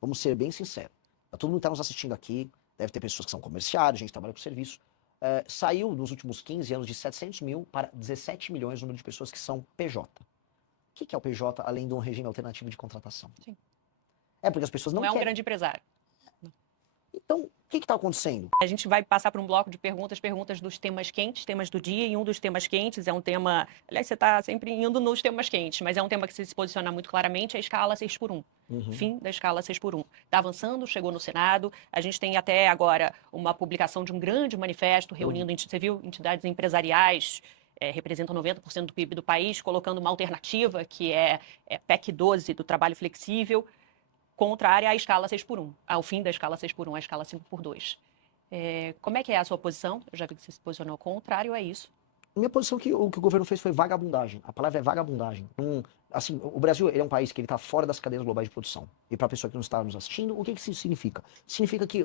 Vamos ser bem sinceros. Todo mundo está nos assistindo aqui, deve ter pessoas que são comerciários, gente que trabalha com serviço. Saiu nos últimos 15 anos de 700 mil para 17 milhões o número de pessoas que são PJ. O que é o PJ, além de um regime alternativo de contratação? Sim. É porque as pessoas não é um querem. grande empresário. Então, o que está acontecendo? A gente vai passar por um bloco de perguntas dos temas quentes, temas do dia, e um dos temas quentes é um tema... Aliás, você está sempre indo nos temas quentes, mas é um tema que se posiciona muito claramente, a escala 6x1. Fim da escala 6x1. Está avançando, chegou no Senado, a gente tem até agora uma publicação de um grande manifesto reunindo, você viu, entidades empresariais, representam 90% do PIB do país, colocando uma alternativa que é PEC 12 do trabalho flexível, contrária à escala 6x1, ao fim da escala 6x1, à escala 5x2. Como é que é a sua posição? Eu já vi que você se posicionou contrário a isso. Minha posição é que o que o governo fez foi vagabundagem. A palavra é vagabundagem. Assim, o Brasil ele é um país que está fora das cadeias globais de produção. E para a pessoa que não está nos assistindo, o que isso significa? Significa que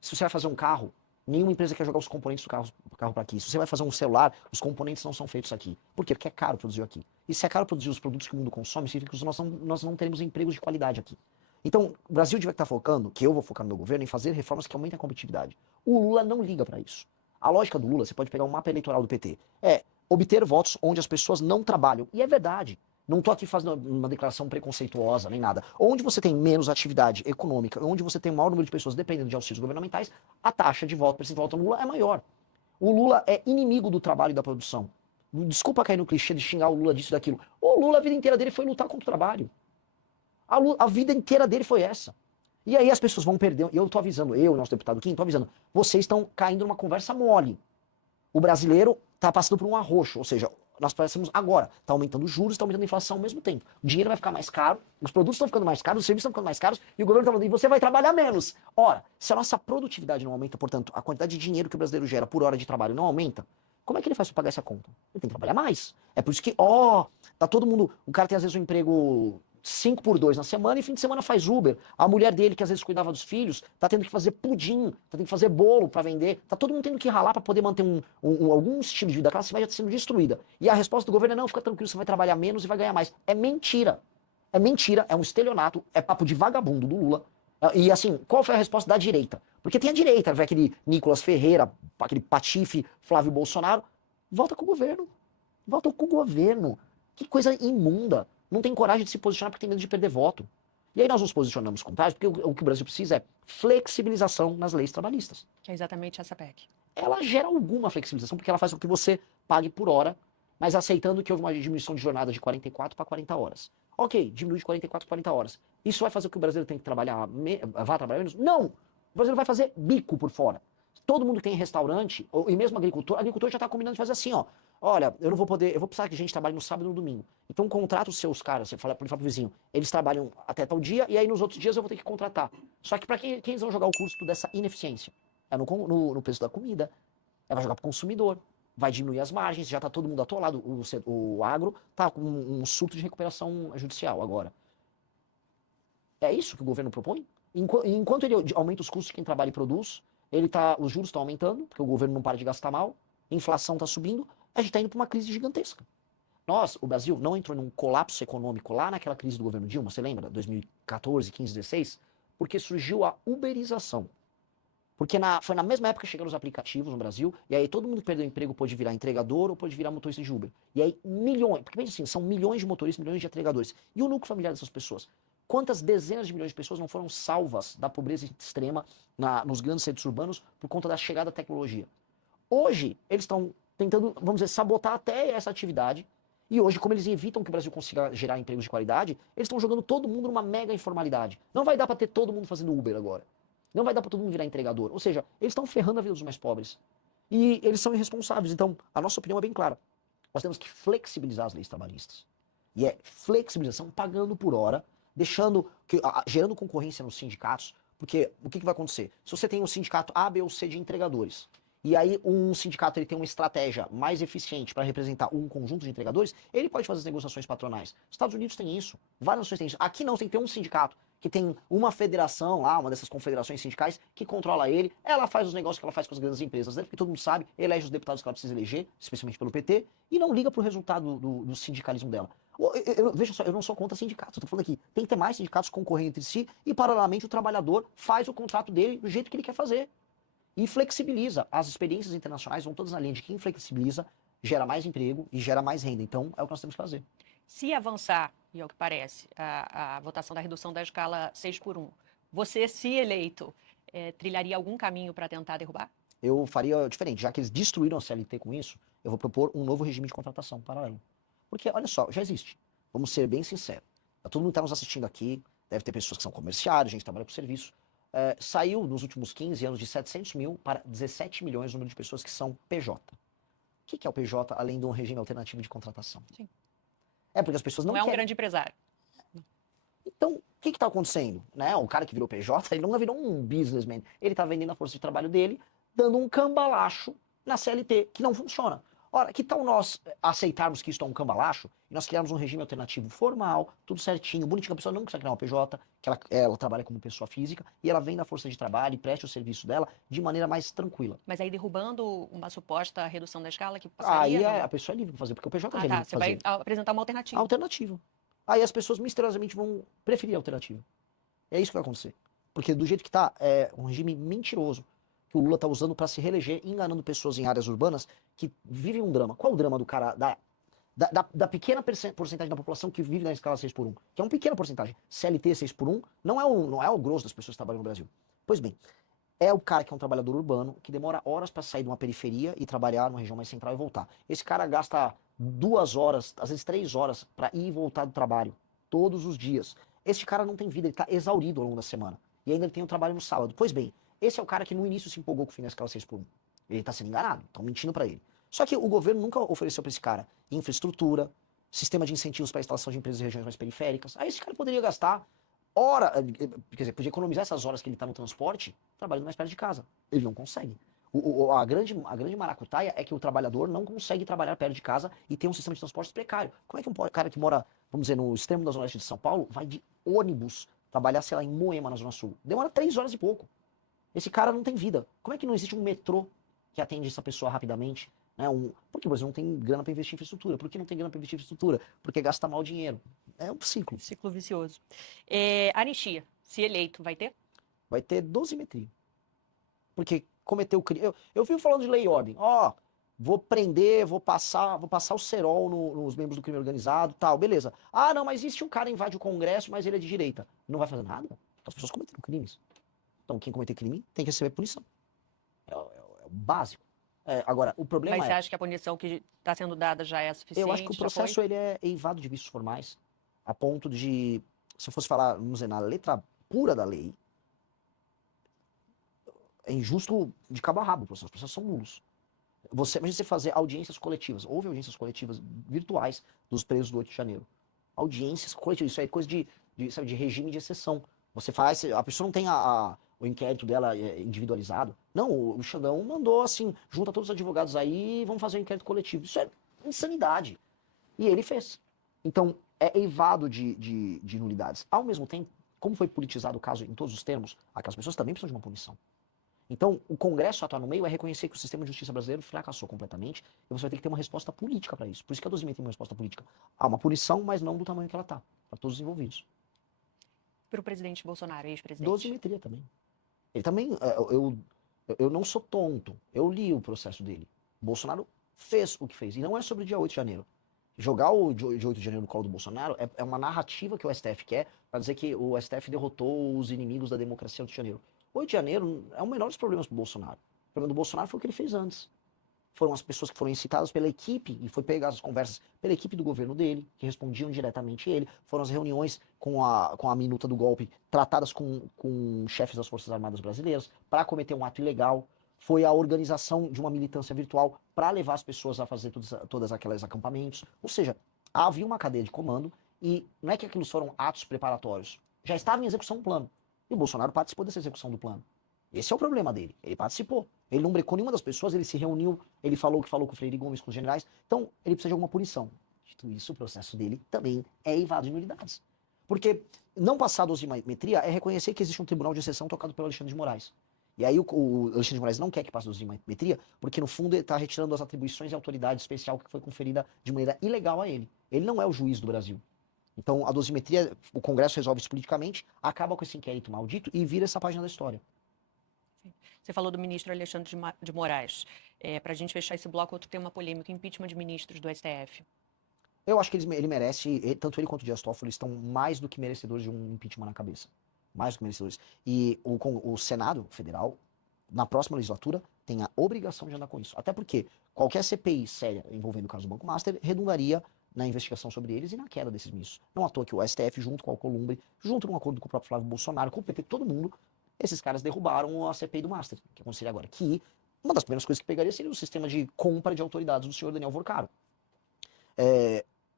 se você vai fazer um carro, nenhuma empresa quer jogar os componentes do carro para aqui. Se você vai fazer um celular, os componentes não são feitos aqui. Por quê? Porque é caro produzir aqui. E se é caro produzir os produtos que o mundo consome, significa que nós não teremos empregos de qualidade aqui. Então, o Brasil devia estar focando, que eu vou focar no meu governo, em fazer reformas que aumentem a competitividade. O Lula não liga para isso. A lógica do Lula, você pode pegar um mapa eleitoral do PT, é obter votos onde as pessoas não trabalham. E é verdade. Não estou aqui fazendo uma declaração preconceituosa nem nada. Onde você tem menos atividade econômica, onde você tem um maior número de pessoas dependendo de auxílios governamentais, a taxa de voto, percentual de voto no Lula é maior. O Lula é inimigo do trabalho e da produção. Desculpa cair no clichê de xingar o Lula disso e daquilo. O Lula, a vida inteira dele foi lutar contra o trabalho. A vida inteira dele foi essa. E aí as pessoas vão perder. Eu tô avisando, eu, nosso deputado Kim, tô avisando. Vocês estão caindo numa conversa mole. O brasileiro tá passando por um arroxo, ou seja, nós passamos agora, tá aumentando os juros, tá aumentando a inflação ao mesmo tempo. O dinheiro vai ficar mais caro, os produtos estão ficando mais caros, os serviços estão ficando mais caros, e o governo tá falando, e você vai trabalhar menos. Ora, se a nossa produtividade não aumenta, portanto, a quantidade de dinheiro que o brasileiro gera por hora de trabalho não aumenta, como é que ele faz para pagar essa conta? Ele tem que trabalhar mais. É por isso que, tá todo mundo, o cara tem às vezes um emprego 5x2 na semana e fim de semana faz Uber. A mulher dele, que às vezes cuidava dos filhos, tá tendo que fazer pudim, tá tendo que fazer bolo para vender. Tá todo mundo tendo que ralar para poder manter algum estilo de vida. A classe média tá sendo destruída. E a resposta do governo é: não, fica tranquilo, você vai trabalhar menos e vai ganhar mais. É mentira. É mentira, é um estelionato, é papo de vagabundo do Lula. E assim, qual foi a resposta da direita? Porque tem a direita, vai aquele Nicolas Ferreira, aquele patife Flávio Bolsonaro. Volta com o governo. Volta com o governo. Que coisa imunda. Não tem coragem de se posicionar porque tem medo de perder voto. E aí nós nos posicionamos contrários, porque o que o Brasil precisa é flexibilização nas leis trabalhistas. Que é exatamente essa PEC. Ela gera alguma flexibilização, porque ela faz com que você pague por hora, mas aceitando que houve uma diminuição de jornada de 44 para 40 horas. Ok, diminui de 44 para 40 horas. Isso vai fazer com que o brasileiro tenha que trabalhar, vá trabalhar menos? Não! O brasileiro vai fazer bico por fora. Todo mundo que tem restaurante, e mesmo agricultor já está combinando de fazer assim, ó. Olha, eu não vou poder, eu vou precisar que a gente trabalhe no sábado e no domingo. Então contrata os seus caras, você fala pro vizinho, eles trabalham até tal dia e aí nos outros dias eu vou ter que contratar. Só que para quem eles vão jogar o custo dessa ineficiência? É no preço da comida, vai jogar pro consumidor, vai diminuir as margens, já tá todo mundo atolado, o agro tá com um surto de recuperação judicial agora. É isso que o governo propõe? Enquanto ele aumenta os custos de quem trabalha e produz, os juros estão aumentando, porque o governo não para de gastar mal, a inflação está subindo, a gente está indo para uma crise gigantesca. O Brasil não entrou num colapso econômico lá naquela crise do governo Dilma, você lembra? 2014, 15, 16? Porque surgiu a uberização. Porque foi na mesma época que chegaram os aplicativos no Brasil, e aí todo mundo que perdeu o emprego pôde virar entregador ou pôde virar motorista de Uber. E aí milhões, porque pensa assim, são milhões de motoristas, milhões de entregadores. E o núcleo familiar dessas pessoas? Quantas dezenas de milhões de pessoas não foram salvas da pobreza extrema nos grandes centros urbanos por conta da chegada da tecnologia? Hoje, eles estão tentando, vamos dizer, sabotar até essa atividade. E hoje, como eles evitam que o Brasil consiga gerar empregos de qualidade, eles estão jogando todo mundo numa mega informalidade. Não vai dar para ter todo mundo fazendo Uber agora. Não vai dar para todo mundo virar entregador. Ou seja, eles estão ferrando a vida dos mais pobres. E eles são irresponsáveis. Então, a nossa opinião é bem clara. Nós temos que flexibilizar as leis trabalhistas. E é flexibilização pagando por hora, gerando concorrência nos sindicatos. Porque o que vai acontecer? Se você tem um sindicato A, B ou C de entregadores, e aí um sindicato ele tem uma estratégia mais eficiente para representar um conjunto de entregadores, ele pode fazer as negociações patronais. Os Estados Unidos tem isso, várias nações têm isso. Aqui não, tem que ter um sindicato que tem uma federação lá, uma dessas confederações sindicais, que controla ele, ela faz os negócios que ela faz com as grandes empresas, né? Porque todo mundo sabe, elege os deputados que ela precisa eleger, especialmente pelo PT, e não liga pro resultado do sindicalismo dela. Veja só, eu não sou contra sindicatos, eu tô falando aqui, tem que ter mais sindicatos concorrendo entre si e, paralelamente, o trabalhador faz o contrato dele do jeito que ele quer fazer. E flexibiliza. As experiências internacionais vão todas na linha de quem flexibiliza, gera mais emprego e gera mais renda. Então, é o que nós temos que fazer. Se avançar, e é o que parece, a votação da redução da escala 6x1, você, se eleito, trilharia algum caminho para tentar derrubar? Eu faria diferente. Já que eles destruíram a CLT com isso, eu vou propor um novo regime de contratação paralelo. Porque, olha só, já existe. Vamos ser bem sinceros. Todo mundo que está nos assistindo aqui, deve ter pessoas que são comerciários, gente que trabalha com serviço. Saiu nos últimos 15 anos de 700 mil para 17 milhões o número de pessoas que são PJ. O que é o PJ, além de um regime alternativo de contratação? Sim. É porque as pessoas não é um querem. grande empresário. Então, o que está acontecendo? Né? O cara que virou PJ, ele não virou um businessman. Ele está vendendo a força de trabalho dele, dando um cambalacho na CLT, que não funciona. Ora, que tal nós aceitarmos que isso é um cambalacho e nós criarmos um regime alternativo formal, tudo certinho, bonitinho, a pessoa não precisa criar uma PJ, que ela trabalha como pessoa física e ela vende a força de trabalho e preste o serviço dela de maneira mais tranquila. Mas aí derrubando uma suposta redução da escala que passaria? Aí a pessoa é livre para fazer, porque o PJ já é livre para Você fazer. vai apresentar uma alternativa. Alternativa. Aí as pessoas misteriosamente vão preferir a alternativa. É isso que vai acontecer. Porque do jeito que está, é um regime mentiroso que o Lula está usando para se reeleger, enganando pessoas em áreas urbanas que vivem um drama. Qual é o drama do cara, da pequena porcentagem da população que vive na escala 6x1? Que é uma pequena porcentagem. CLT 6x1 não é o grosso das pessoas que trabalham no Brasil. Pois bem, é o cara que é um trabalhador urbano, que demora horas para sair de uma periferia e trabalhar numa região mais central e voltar. Esse cara gasta 2 horas, às vezes 3 horas, para ir e voltar do trabalho, todos os dias. Esse cara não tem vida, ele está exaurido ao longo da semana. E ainda ele tem o trabalho no sábado. Pois bem, esse é o cara que no início se empolgou com o fim da escala 6x1. Ele está sendo enganado, estão mentindo para ele. Só que o governo nunca ofereceu para esse cara infraestrutura, sistema de incentivos para a instalação de empresas em regiões mais periféricas. Aí esse cara poderia gastar quer dizer, podia economizar essas horas que ele está no transporte trabalhando mais perto de casa. Ele não consegue. A grande maracutaia é que o trabalhador não consegue trabalhar perto de casa e tem um sistema de transporte precário. Como é que um cara que mora, vamos dizer, no extremo da Zona Leste de São Paulo, vai de ônibus trabalhar, sei lá, em Moema, na Zona Sul? Demora 3 horas e pouco. Esse cara não tem vida. Como é que não existe um metrô que atende essa pessoa rapidamente? Né? Porque o Brasil não tem grana para investir em infraestrutura. Por que não tem grana para investir em infraestrutura? Porque gasta mal dinheiro. É um ciclo. Ciclo vicioso. Anistia, se eleito, vai ter? Vai ter dosimetria. Porque cometeu crime. Eu vivo falando de lei e ordem. Vou prender, vou passar o cerol nos membros do crime organizado, tal, beleza. Ah, não, mas e se um cara invade o Congresso, mas ele é de direita? Não vai fazer nada? As pessoas cometeram crimes. Então, quem cometer crime tem que receber punição. É o básico. Agora, o problema Mas você acha que a punição que está sendo dada já é suficiente? Eu acho que o processo ele é eivado de vícios formais, a ponto de, se eu fosse falar, vamos dizer, na letra pura da lei, é injusto de cabo a rabo, os processos são nulos. Imagina você fazer audiências coletivas. Houve audiências coletivas virtuais dos presos do 8 de janeiro. Audiências coletivas, isso aí é coisa de regime de exceção. Você faz, a pessoa não tem o inquérito dela individualizado. Não, o Xandão mandou assim, junta todos os advogados aí e vamos fazer um inquérito coletivo. Isso é insanidade. E ele fez. Então, é eivado de nulidades. Ao mesmo tempo, como foi politizado o caso em todos os termos, aquelas pessoas também precisam de uma punição. Então, o Congresso atuar no meio é reconhecer que o sistema de justiça brasileiro fracassou completamente e você vai ter que ter uma resposta política para isso. Por isso que a dosimetria tem uma resposta política. Há uma punição, mas não do tamanho que ela está, para todos os envolvidos. Para o presidente Bolsonaro, ex-presidente. Dosimetria também. Ele também, eu não sou tonto, eu li o processo dele. O Bolsonaro fez o que fez, e não é sobre o dia 8 de janeiro. Jogar o dia 8 de janeiro no colo do Bolsonaro é uma narrativa que o STF quer para dizer que o STF derrotou os inimigos da democracia 8 de janeiro. 8 de janeiro é o menor dos problemas para o Bolsonaro. O problema do Bolsonaro foi o que ele fez antes. Foram as pessoas que foram incitadas pela equipe, e foi pegar as conversas pela equipe do governo dele, que respondiam diretamente ele. Foram as reuniões com a minuta do golpe, tratadas com chefes das Forças Armadas brasileiras, para cometer um ato ilegal. Foi a organização de uma militância virtual para levar as pessoas a fazer todos aqueles acampamentos. Ou seja, havia uma cadeia de comando, e não é que aqueles foram atos preparatórios. Já estava em execução um plano. E o Bolsonaro participou dessa execução do plano. Esse é o problema dele. Ele participou. Ele não brecou nenhuma das pessoas, ele se reuniu, ele falou o que falou com o Freire Gomes, com os generais. Então, ele precisa de alguma punição. Dito isso, o processo dele também é eivado de nulidades. Porque não passar a dosimetria é reconhecer que existe um tribunal de exceção tocado pelo Alexandre de Moraes. E aí o Alexandre de Moraes não quer que passe a dosimetria, porque no fundo ele está retirando as atribuições e autoridade especial que foi conferida de maneira ilegal a ele. Ele não é o juiz do Brasil. Então, a dosimetria, o Congresso resolve isso politicamente, acaba com esse inquérito maldito e vira essa página da história. Você falou do ministro Alexandre de Moraes. Para a gente fechar esse bloco, outro tema polêmico, impeachment de ministros do STF. Eu acho que ele merece, tanto ele quanto o Dias Toffoli estão mais do que merecedores de um impeachment na cabeça. Mais do que merecedores. E o Senado Federal, na próxima legislatura, tem a obrigação de andar com isso. Até porque qualquer CPI séria envolvendo o caso do Banco Master redundaria na investigação sobre eles e na queda desses ministros. Não à toa que o STF, junto com a Alcolumbre, junto num acordo com o próprio Flávio Bolsonaro, com o PP, todo mundo, esses caras derrubaram a CPI do Master, que aconteceria agora. Que uma das primeiras coisas que pegaria seria o sistema de compra de autoridades do senhor Daniel Vorcaro.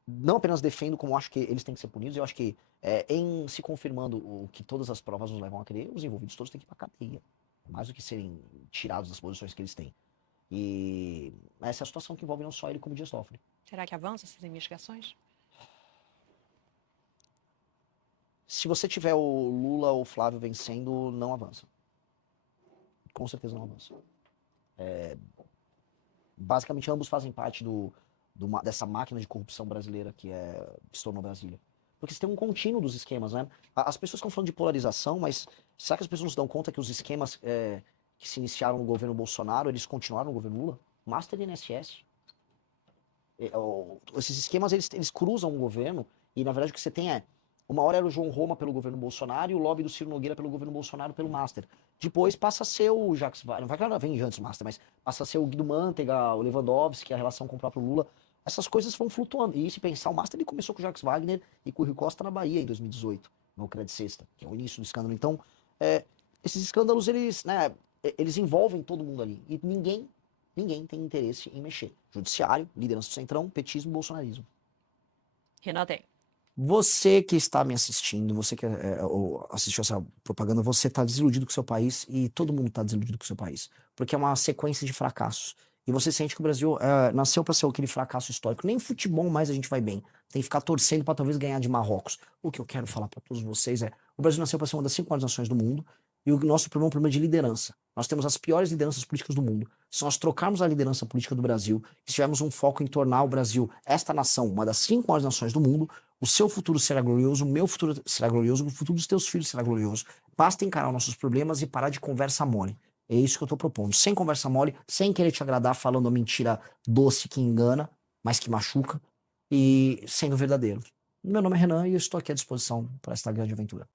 Não apenas defendo, como acho que eles têm que ser punidos, eu acho que em se confirmando o que todas as provas nos levam a crer, os envolvidos todos têm que ir pra cadeia. Mais do que serem tirados das posições que eles têm. E essa é a situação que envolve não só ele como o Dias Toffoli. Será que avança essas investigações? Se você tiver o Lula ou o Flávio vencendo, não avança. Com certeza não avança. Basicamente, ambos fazem parte dessa máquina de corrupção brasileira que se tornou Brasília. Porque você tem um contínuo dos esquemas, né? As pessoas estão falando de polarização, mas será que as pessoas não se dão conta que os esquemas que se iniciaram no governo Bolsonaro, eles continuaram no governo Lula? Master e INSS. Esses esquemas, eles cruzam o governo, e na verdade o que você tem uma hora era o João Roma pelo governo Bolsonaro e o lobby do Ciro Nogueira pelo governo Bolsonaro pelo Master. Depois passa a ser o Jacques Wagner, não vai que ela vem antes do Master, mas passa a ser o Guido Mantega, o Lewandowski, a relação com o próprio Lula. Essas coisas vão flutuando. E se pensar, o Master ele começou com o Jacques Wagner e com o Rui Costa na Bahia em 2018, no Crédito Sexta, que é o início do escândalo. Então, esses escândalos, eles envolvem todo mundo ali. E ninguém tem interesse em mexer. Judiciário, liderança do Centrão, petismo, bolsonarismo. Renan tem. Você que está me assistindo, você que assistiu essa propaganda, você está desiludido com o seu país e todo mundo está desiludido com o seu país. Porque é uma sequência de fracassos. E você sente que o Brasil nasceu para ser aquele fracasso histórico. Nem futebol mais a gente vai bem. Tem que ficar torcendo para talvez ganhar de Marrocos. O que eu quero falar para todos vocês o Brasil nasceu para ser uma das 5 maiores nações do mundo e o nosso problema é um problema de liderança. Nós temos as piores lideranças políticas do mundo. Se nós trocarmos a liderança política do Brasil e se tivermos um foco em tornar o Brasil, esta nação, uma das 5 maiores nações do mundo, o seu futuro será glorioso, o meu futuro será glorioso, o futuro dos teus filhos será glorioso. Basta encarar nossos problemas e parar de conversa mole. É isso que eu tô propondo. Sem conversa mole, sem querer te agradar, falando a mentira doce que engana, mas que machuca, e sendo verdadeiro. Meu nome é Renan e eu estou aqui à disposição para esta grande aventura.